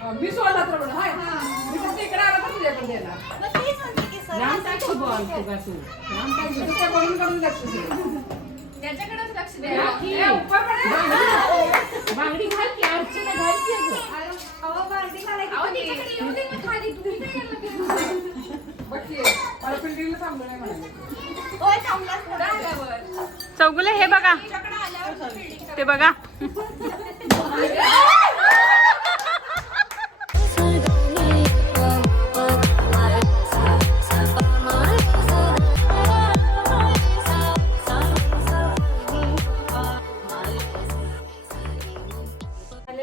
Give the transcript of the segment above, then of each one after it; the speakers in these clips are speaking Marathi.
मी सोडला तर म्हणून हाय मी फक्त इकडे आला तर तुझ्याकडे देणार लांब टाक बॉल तू कसू लांब टाक त्या करून लक्ष दे त्याच्याकडेच लक्ष द्या बांगडी घाल की अर्चना घाल की मला फिल्डिंगला थांबलं नाही म्हणाले चौगुले हे बघा ते बघा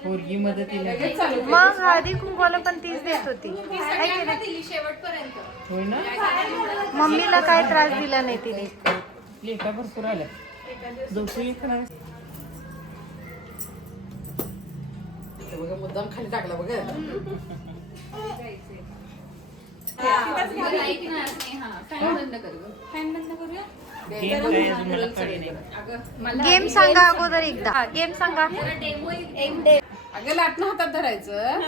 पोरगी मदतीला मग हळदी कुंकवाला पण तीच देत होती है की नाही? दिली शेवटपर्यंत होय ना मम्मीला काय त्रास दिला नाही तिने लेखा भरपूर आल्या दोघी एक खाणार बघा मुद्दाम खाली टाकला बघा फॅन बंद करू फॅन बंद करूया गेम काय अजून मला कळले नाही गेम सांगा अगोदर एकदा गेम सांगा अगं लाटणं हातात धरायचं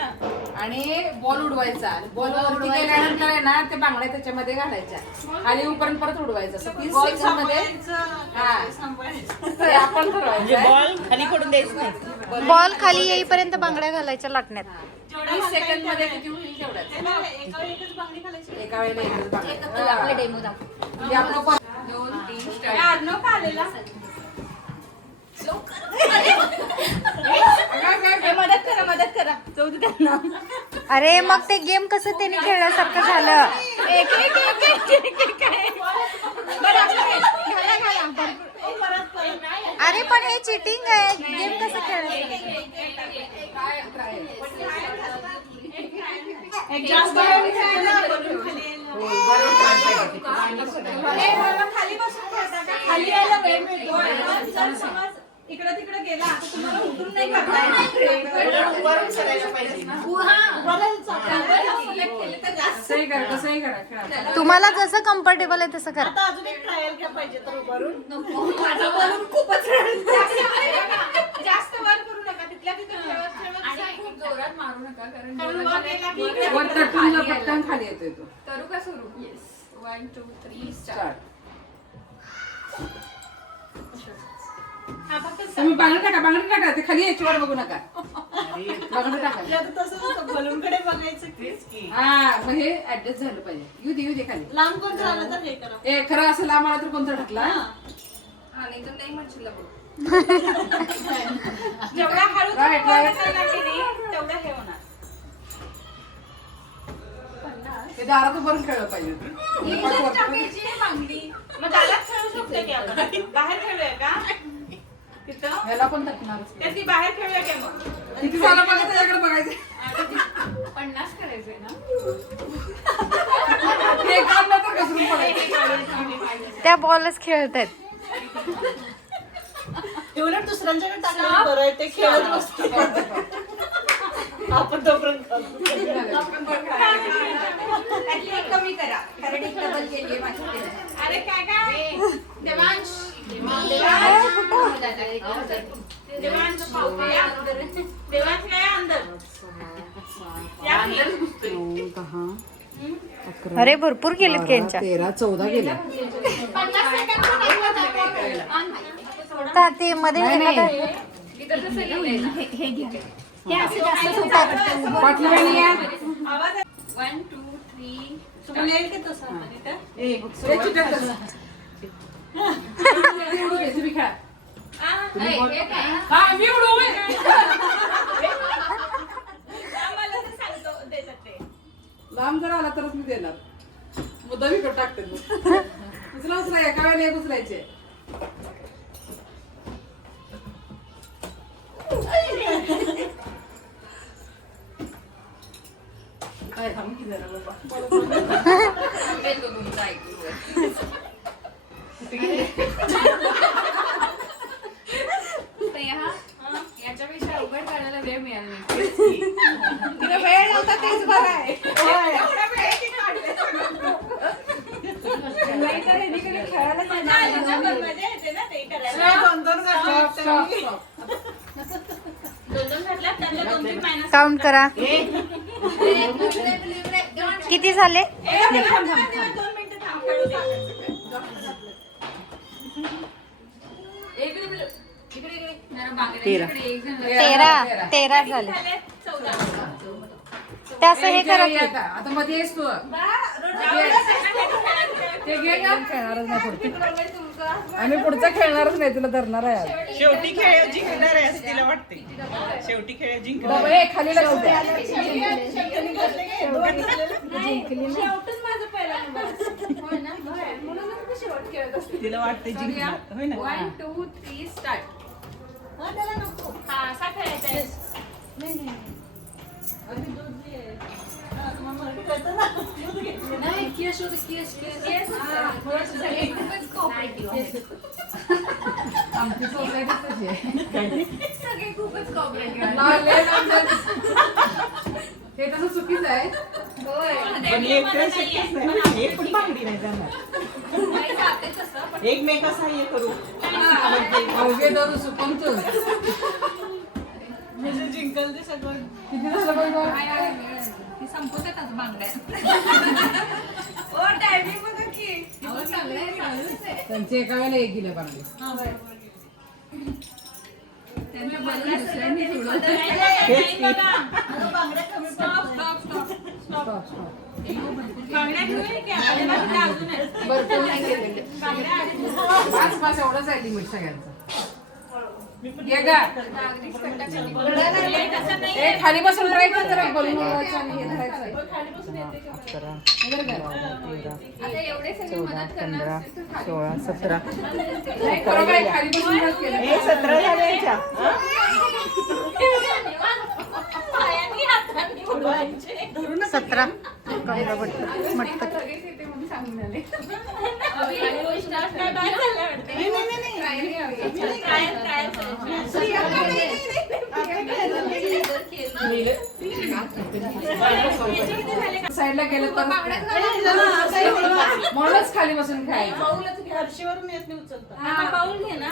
आणि बॉल उडवायचा बॉल वरती गेल्यानंतर आहे ना ते बांगड्या त्याच्यामध्ये घालायच्या खाली उपरून परत उडवायचं असं 30 सेकंद मध्ये हा ते आपण ठरवायचं बॉल खाली पडून द्यायचं नाही बॉल खाली येईपर्यंत बांगड्या घालायच्या लाटण्यात 30 सेकंद मध्ये किती होईल तेवढ्याच एका वेळेला एकच बांगड्या डेमो दाखव म्हणजे आपलं पण 2 3 मदत करा जाऊ दे त्यांना अरे मग ते गेम कसं त्यांनी खेळल्यासारखं झालं अरे पण हे चिटिंग आहे गेम कसं खेळायचं खाली यायला वेळ मिळतो जर समज इकडे तिकडे गेला तर तुम्हाला उतरून नाही करता कसंही करा कसंही करा खेळा तुम्हाला जसं कम्फर्टेबल आहे तसं करा आता अजून एक ट्रायल घ्या पाहिजे तर उभारून माझा बलून खूपच जास्त वर करू नका तिथल्या तिथे ठेवत आणि खूप जोरात मारू नका कारण वर तटून पटकन खाली येतोय तो करू का सुरू येस 1 2 3 स्टार्ट स्टार्ट तुम्ही बांगडी टाका ते खाली याची वर बघू नका बांगडी टाका बलून कडे बघायचं हा मग हे ऍडजस्ट झालं पाहिजे येऊ दे खाली लांब कोण झालं तर हे करा ए खरं असं लांब आला तर कोणतं टाकला नाही तर नाही म्हणशील जेवढा हळू Right, right. तेवढा हे होणार ते दारात उभारून खेळलं पाहिजे बांगडी मग दारात खेळू शकतो की आपण बाहेर खेळूया का तिथं ह्याला पण टाकणार तर ती बाहेर खेळूया का मग किती झालं बघा त्याच्याकडे बघायचं 50 करायचंय ना ते काम ना तर घसरून पडायचं त्या बॉलच खेळतायत उलट दुसऱ्यांच्याकडे टाकलं बरं आहे ते खेळत बसते आपण तोपर्यंत कमी करा कारण एक डबल केली अरे काय काय देवांश देवांश देवांश काय अंदर अरे भरपूर केलेत की यांच्या 13 14 गेल्या 50 सेकंद ते मध्ये पाठीमागे या 1 2 3 तुम्हाला येईल की तसं ए चिटक तसं. तुम्ही खेळा हा मी उडू लांब जर आला तरच मी देणार मुद्दा मी टाकते उचला एका वेळेला एक उचलायचे काय थांब की जरा बाबा याच्यापेक्षा अवघड करायला वेळ मिळाला नाही तिला वेळ नव्हता तेच बरं आहे काउंट कर करा. किती झाले? 2 मिनिटं थांब, खेळू दे. तेरा. 13 झाले. झाले 14. ते असं हे करा की. आता मध्ये येस तू ते घे का खेळणारच नाही पुढचं. आम्ही पुढचं खेळणारच नाही, तुला धरणार आहे आज. शेवटी खेळ जिंकणार आहे असं तिला वाटते. शेवटी खेळ जिंकणार. बाबा हे खाली लक्ष द्या. शेवटच माझं पहिला नंबर. होय ना? होय. म्हणूनच मी शेवट खेळत असते. तिला वाटते जिंकणार. होय ना? 1 2 3 स्टार्ट. त्याला नको. हा असा खेळायचा आहे. नाही केस होते केस. खूपच cooperative आहे. आमची सोसायटी तशी आहे. सगळे खूपच cooperative आहे. लावले लावले. हे तसं चुकीचं आहे. होय. पण एकट्या शक्यच नाही. एक पण भांडी नाही जाणार. नाही जाते तसं, पण एकमेका सहाय्य करू. अवघे दरू सुकून तू. म्हणजे जिंकल ते सगळं. किती झालं बाई बा? ती संपवतातच बांगड्या. ओ टायमिंग बघा की. अहो, चांगलं आहे, चांगलंच आहे. त्यांचे एका वेळेला 1 किलो बांगडे. त्यांच्या बदला दुसऱ्यांनी ठेवलं. तेच की. Stop, stop. बांगड्या ठेवूया की आपल्याला तिथे अजून आहेत. भरपूर नाही केलेले. बांगड्या आधी 5 एवढंच आहे लिमिट सगळ्यांचं. घे गा. तसं नाही. ए, खाली बसून ट्राय कर जरा. बलून उडवायचं आणि हे धरायचं. आता एवढे सगळे मदत करणार असतील तर खाली. 16, 17. नाही, बरोबर आहे. खाली बसून केलं. हे 17 झाले याच्या. पायांनी, हातांनी उडवायचे. 17. मटपट. सगळेच येते म्हणून सांगून आले. आणि गोष्ट काय झालं वाटतं. साईडला गेलं तर म्हणूनच खाली बसून खायचं. फरशीवरून येत नाही उचलता. हा, पाऊल घे ना.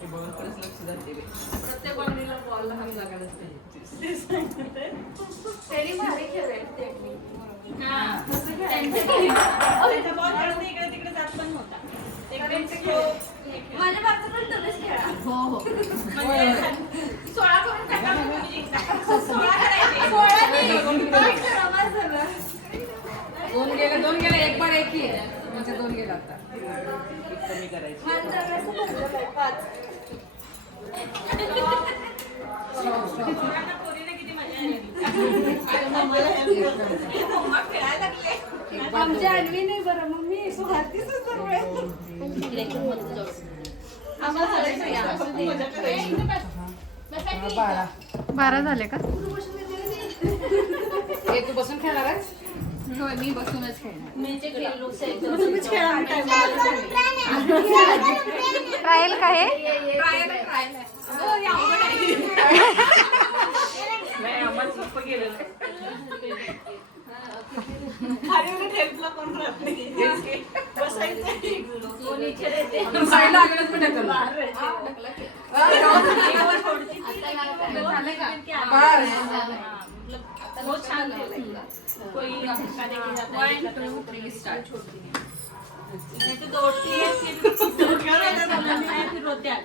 हे बघून परत लक्ष जाते बे. प्रत्येक बांगडीला बॉलला हात लागायलाच पाहिजे. तरी भारी खेळायचं त्यांनी. हा, तसं खेळायचं. त्याचा बॉल खेळून इकडे तिकडे जात पण नव्हता. एकदम माझ्या बाजूला तसंच खेळा. हो. 16 करून टाका मग तुम्ही जिंकता. 16 करायचे. 16 नाही. 5 करा, बस झालं. 2 गेले 1 पण 1 ही आहे. म्हणजे 2 गेले आता. कमी करायची. माझं जरासं ठरलं आहे, 5. पोरांना पोरीला किती मजा आली. मम्मा खेळायला लागले. आमच्या अन्वी नाही बरं, मग मी सुहातीच आम्हाला 12 झाले का? हे तू बसून खेळणार आहेस? होय, मी बसूनच खेळणार. ट्रायल का हे? नाही आम्हाला सोपं गेलं नाही. साईडला आगळच पण ढकललं. बहुत छान खेळला. कोई धक्का देके जाता है. 1 2 3 स्टार्ट. नहीं तो दौड़ती है फिर रोते आती है.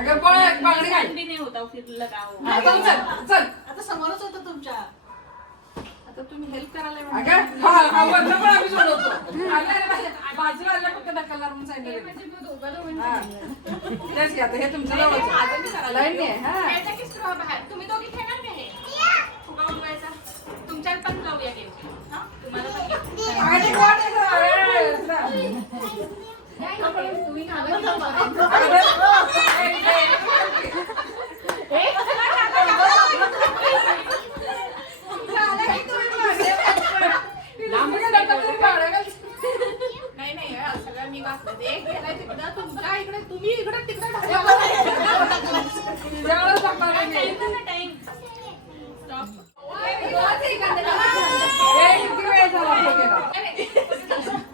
अगं बळ बांगडी घाल. भी नहीं होता फिर लगाओ. आता चल चल. आता समोरच होतं तुमच्या. आता तुम्ही हेल्प करायला अगं हा वरनं पण आम्ही सोडवतो. बाजूला आल्या फक्त ढकलणार म्हणून सांगितलं. तेच की आता हे तुमचं जवळचं. लाईन नाही हा. तुम्ही दोघी खेळणार का हे? फुगा उडवायचा. तुमच्यात पण लावूया गेम. हा, तुम्हाला पण game. आणि कोण आहे सर? तुम्ही नाही नाही सगळं मी वाचलं. एक गेलाय तिकडं तुमच्या इकडे, तुम्ही इकडे तिकडे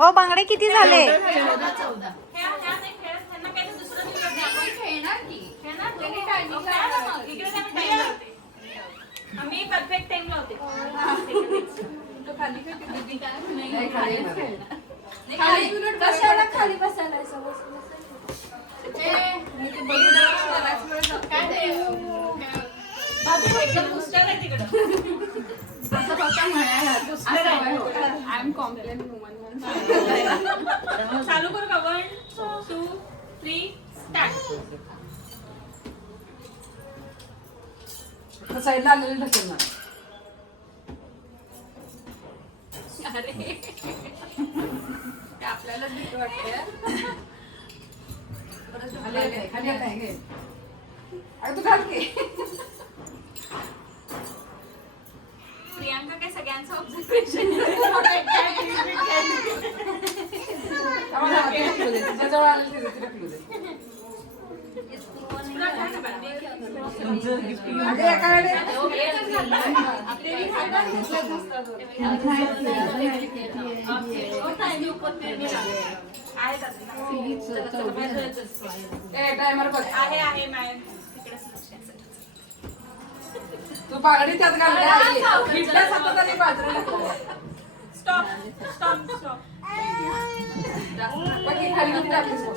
ओ बांगडे किती झाले? ह्या नाही खेळत, त्यांना काही दुसरं दिलं नाही. खेळणार तुम्ही? खेळा ना मग. इकडे त्यांना time लावते. आम्ही परफेक्ट टाइम लावते. नाही, खाली येणार. कशाला खाली बसायला एकदम दुसऱ्या आहे तिकडं. चालू करू का 1 2 3 स्टार्ट. साईडला आलेले ढकल ना. आपल्याला भीती वाटते. खाली येत आहे, खाली येत आहे, घे. अरे तू घाल की. प्रियांका काय सगळ्यांचं ऑब्झर्वेशन. आम्हाला हात ढकलू दे. तिच्याजवळ आलेलं तिथे ती ढकलू दे. अगं एका वेळेला टायमर बघ. आहे मॅम तिकडेच लक्ष. तू बागडी त्यात घालते. इथल्या सतत आणि बाजूला ढकलू. Stop stop stop. बघ ही खाली किती टाकलीस बघ.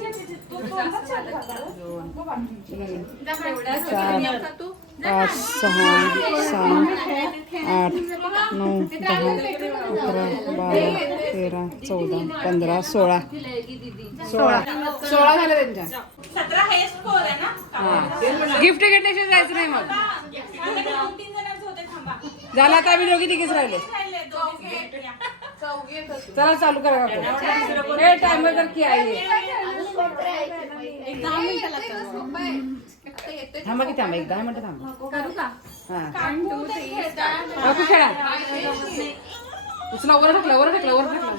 4 5 6 7 8 9 10 11 12 13 14 15 16 16 झाले त्यांच्या. 17 हे स्कोर आहे ना. गिफ्ट घेतल्याशिवाय जायचं नाही मग. 2-3 जणांचे होते. थांबा. झालं आता आम्ही दोघी तिघेच राहिले. राहिले 2 या. चला चालू करा काकू. हे टायमर कर की आहे. थांबा की थांबा 1-10 मिनिटं थांबा. करू का? हा 1 2 3 स्टार्ट. काकू खेळा. उचला वर ढकला वर ढकला वर ढकला.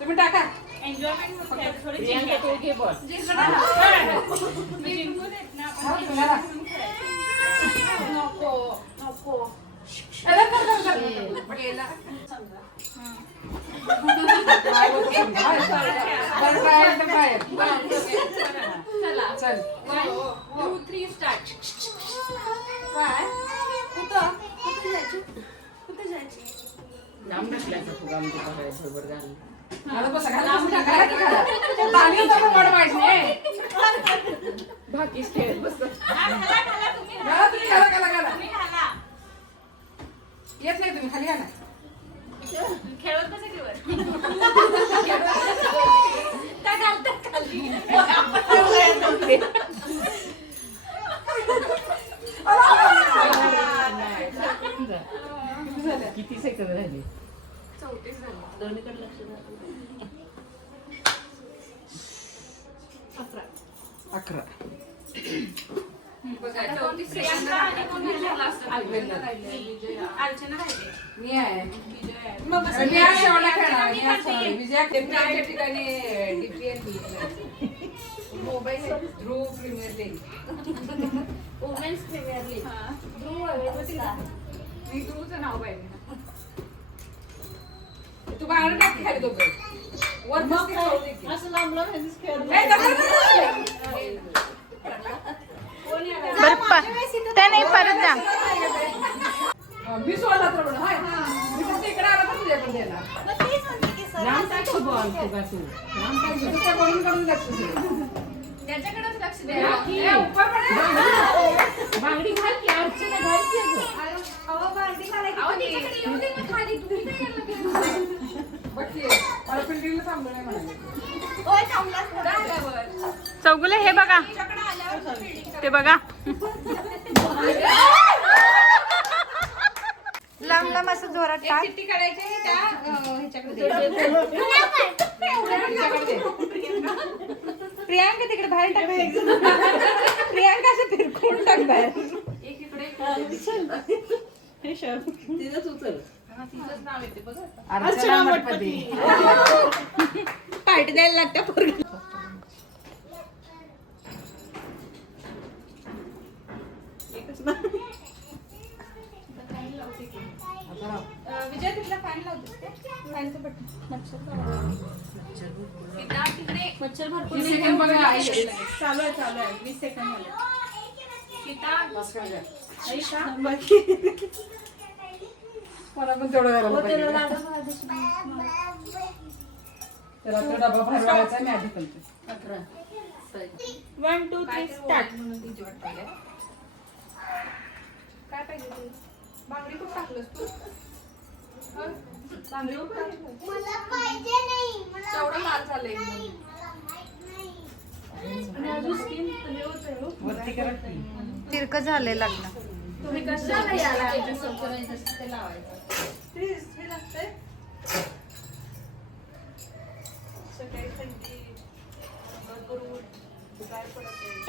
तुम्ही टाका. एन्जॉयमेंट होते. थोडी प्रियांका तू घे बॉल. मी जिंकून येत ना. हा, तुम्ही घाला. नको नको. अरे, कर, कर, कर. गेला. बरं, बाहेर तर बाहेर. चला. चल. 1 2 3 स्टार्ट. काय? कुठं जायची? कुठं जायची? लांब ढकलायचा फुगा आमच्या पकडायचा बरोबर घालून. घाला बसा, घाला बसा, घाला की घाला. पाणी होतं पण वर पाहिजे. बाकीच खेळत बसतात. घाला घाला तुम्ही घाला तुम्ही, घाला, घाला, घाला. तुम्ही घाला. येत नाही तुम्ही, खाली घाला. खेळत बसा की वर. त्या घालतात खाली. किती सेकंद राहिले? 34 झाले. दोन्हीकडे लक्ष द्या. 11. बघा 34 प्रियांका आणि कोण राहिलं असतं? अर्चना राहिली. मी आहे. विजय आहे. मी आज शेवटला खेळणार. मी आज शेवटला. विजया केपीच्या ठिकाणी DPL मोबाईल आहे. Dhruv premier league. Women's premier league. मी ध्रुवचं नाव पाहिजे. तू बाहेर टाक की खाली तोपर्यंत. वर बसते खाऊ दे की. ए, त्या नाही परत जा. मी सोडला तर म्हणून, हाय. मी फक्त इकडे आला तर तुझ्याकडे देणार. लांब टाक तो बॉल फुगा तू. लांब टाक. तुझ्या कोणीकडून लक्ष दे. त्याच्याकडेच लक्ष द्या. ए, उपर पड. बांगडी घाल की अर्चना घाल की अगं. अहो, तिच्याकडे येऊ दे ना खाली. तुम्ही काय यायला लागले? बघ की, मला बिल्डिंगला थांबलं नाही म्हणाले. ओय, थांबलाच थोडा आल्यावर. चौगुले हे बघा, तिच्याकडे आल्यावर बिल्डिंग ते बघा. लांब लांब असं जोरात टाक. चिठ्ठी काढायची आहे त्या ह्याच्याकडे प्रियांका तिकडे बाहेर टाक. प्रियांका असं फिरकून टाक बाहेर. एक इकडे तिथंच उचल. तिचंच नाव येते बघ. अर्चना मठपती. पार्टी द्यायला लागतं पोरगी. विजय विजय तिथला फॅन लावतेस का? फॅनचं बटन मच्छर मच्छर भरपूर तीस सेकंड बघा आई गेली. चालू आहे 20 सेकंड झाले बस कर जा. आई का? मला पण तेवढं करायला पाहिजे. त्याला तो डबा बाहेर वाढायचा आहे, मी आधी करते. 1 2 3 स्टार्ट काय पाहिजे तुला? बांगडी कुठं टाकलंस तू? हं? बांगडी कुठं टाकलंस? केवढं लाल झालंय एकदम. आणि अजून skin हे होतंय हो. वरती करा की. तिरकं झालंय लग्न. तुम्ही कशाला याला याचं सवकरायचं असतं ते लावायचं? हे लागतंय सकाळी थंडी भरपूर ऊन काय पडत आहे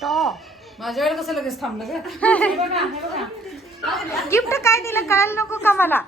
टॉप माझ्या वेळेला कसं लगेच थांबलं ग? गिफ्ट काय दिलं कळायला नको का मला